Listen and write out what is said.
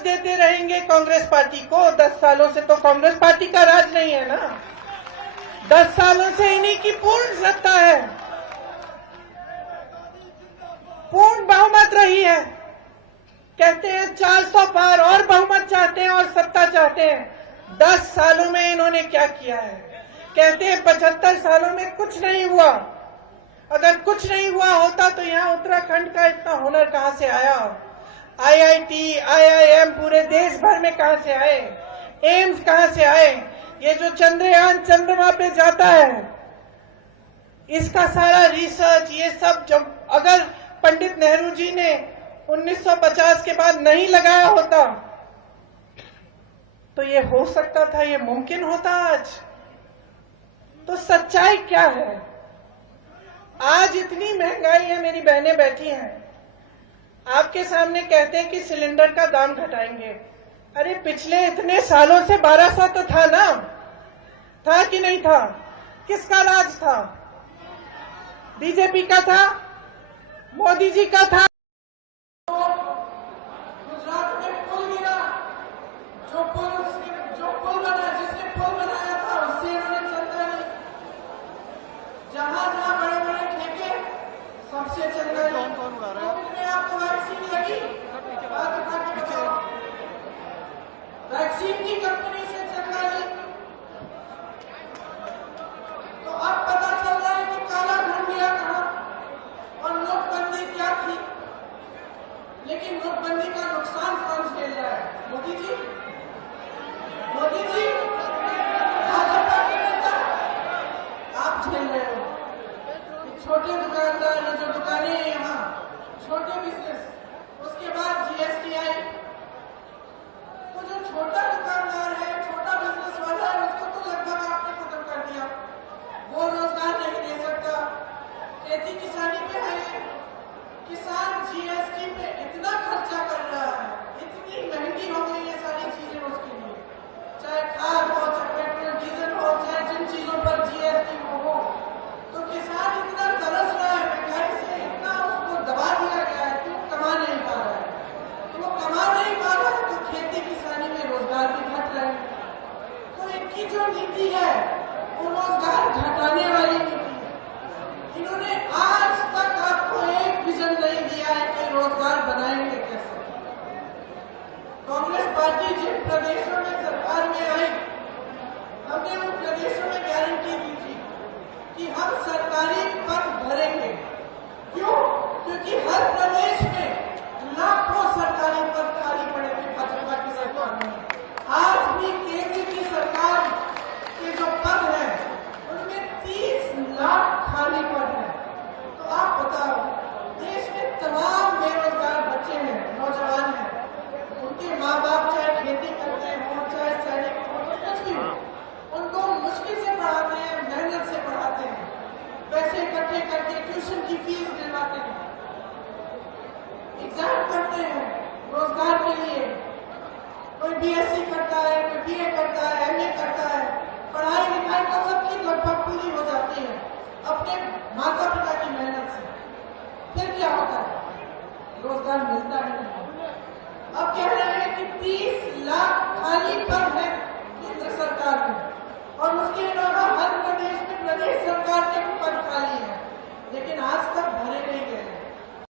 देते रहेंगे कांग्रेस पार्टी को। 10 सालों से तो कांग्रेस पार्टी का राज नहीं है ना, 10 सालों से इन्हीं की पूर्ण सत्ता है, पूर्ण बहुमत रही है। कहते हैं 400 पार और बहुमत चाहते हैं और सत्ता चाहते हैं। 10 सालों में इन्होंने क्या किया है? कहते हैं 75 सालों में कुछ नहीं हुआ। अगर कुछ नहीं हुआ होता तो यहाँ उत्तराखंड का इतना हुनर कहां से आया? आईआईटी, आईआईएम पूरे देश भर में कहां से आए? एम्स कहां से आए? ये जो चंद्रयान चंद्रमा पे जाता है, इसका सारा रिसर्च, ये सब जब अगर पंडित नेहरू जी ने 1950 के बाद नहीं लगाया होता तो ये हो सकता था, ये मुमकिन होता आज? तो सच्चाई क्या है? आज इतनी महंगाई है, मेरी बहनें बैठी हैं, आपके सामने कहते हैं कि सिलेंडर का दाम घटाएंगे। अरे पिछले इतने सालों से 1200 तो था ना, था कि नहीं था? किसका राज था? बीजेपी का था? मोदी जी का था? गुजरात में पुल गिरा, जो पुल बना, जिसने पुल बनाया था उससे इन्होंने चंदा ली। जहां जहां बड़े बड़े ठेके, सबसे चंदा ली। कोविड में आपको वैक्सीन लगी, बात उठा के बताओ, वैक्सीन की कंपनी से चंदा ली। तो अब पता चल रहा है कि काला धन गया कहां और नोटबंदी क्या थी। लेकिन नोटबंदी का नुकसान कौन झेल रहा है? मोदी जी, मोदी जी, भाजपा के नेता, आप झेल रहे हो। छोटे दुकानदार, ये जो दुकानें हैं यहाँ, छोटे बिजनेस, उसके बाद जीएसटी आई, तो जो छोटा दुकानदार है, छोटा बिजनेस वाला है, उसको तो लगभग आपने खत्म कर दिया। वो रोजगार नहीं दे सकता। खेती किसानी पे है, किसान जीएसटी पे इतना खर्चा कर रहा है, इतनी महंगी हो गई है सारी चीजें उसके लिए, चाहे खाद हो, चाहे पेट्रोल डीजल हो, चाहे जिन चीजों पर जीएसटी हो, तो किसान इतना तरस रहा है महंगाई से, इतना उसको दबा दिया गया है कि वो कमा नहीं पा रहा है। तो वो कमा नहीं पा रहा है तो खेती किसानी में रोजगार भी घट रहे हैं। तो इनकी जो नीति है वो रोजगार घटाने वाली नीति है। इन्होंने आज तक आपको एक विजन नहीं दिया है कि रोजगार बनाएंगे कैसे। कांग्रेस पार्टी जिन प्रदेशों में सरकार में आई, हमने उन प्रदेशों में गारंटी दी थी कि हम सरकारी पद भरेंगे। क्यों? क्योंकि हर प्रदेश में लाखों सरकारी पद खाली पड़े थे भाजपा की सरकार में। आज भी केंद्र की सरकार के जो पद हैं उनमें 30 लाख खाली पद हैं। तो आप बताओ, देश में तमाम बेरोजगार बच्चे हैं, नौजवान हैं, उनके माँ बाप चाहे खेती करते हो, चाहे सैनिक हो, कुछ भी हो, उनको मुश्किल से पढ़ाते हैं, मेहनत से पढ़ाते हैं, पैसे इकट्ठे करके ट्यूशन की फीस दिलवाते हैं, एग्जाम करते हैं रोजगार के लिए। कोई बीएससी करता है, कोई बीए करता है, एमए करता है, पढ़ाई लिखाई तो सबकी लगभग पूरी हो जाती है अपने माता पिता की मेहनत से। फिर क्या होता है? रोजगार मिलता है नहीं। अब कह रहे हैं कि 30 लाख खाली पद है